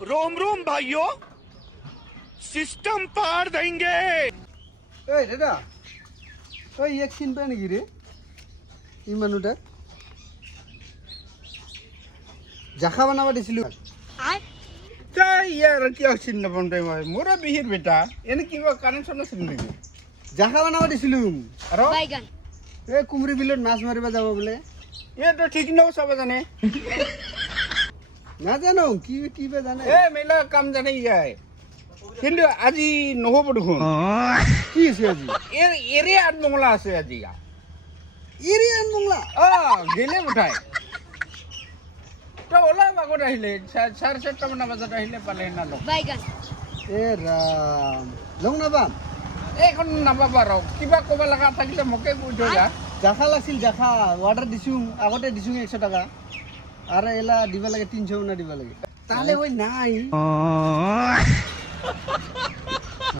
रोम रोम भाइयों सिस्टम पार देंगे। এই দাদা ওই এক চিন পায় নেকি রে এই মানুহটাক জাখা বনাব দিছিলো তাই ইয়াৰ কিয় চিনি নাপাম তাই মই মোৰে বিহিৰ বেটা এনে কিবা কানেকশ্যন আছিল নেকি জাখা বনাব দিছিলো আৰু এই কুমৰি বিলত মাছ মাৰিব যাব বোলে এইটো ঠিক নহ চবে জানে নাজানো কি কিবা জানে এ মেলা কাম জানে ইয়াই কিন্তু আজি নহ'ব দেখোন কি আছে আজি এৰে আঠমঙলা আছে আজি ইৰিয়ান মংলা গেলে উঠাই তই ওলাম আগত আহিলে 4:30 বজাত আহিলে পালে না লগ এ ৰাম লং নাপাম এইখন নাপাবা ৰ কিবা ক'ব লগা থাকিলে মোকে কৈ থৈ যা জাখা লাগিছিল জাখা অৰ্ডাৰ দিছোঁ আগতে দিছোঁ 100 টকা আৰু এলা দিব লাগে 300 না দিব লাগে তাহলে ওই নাই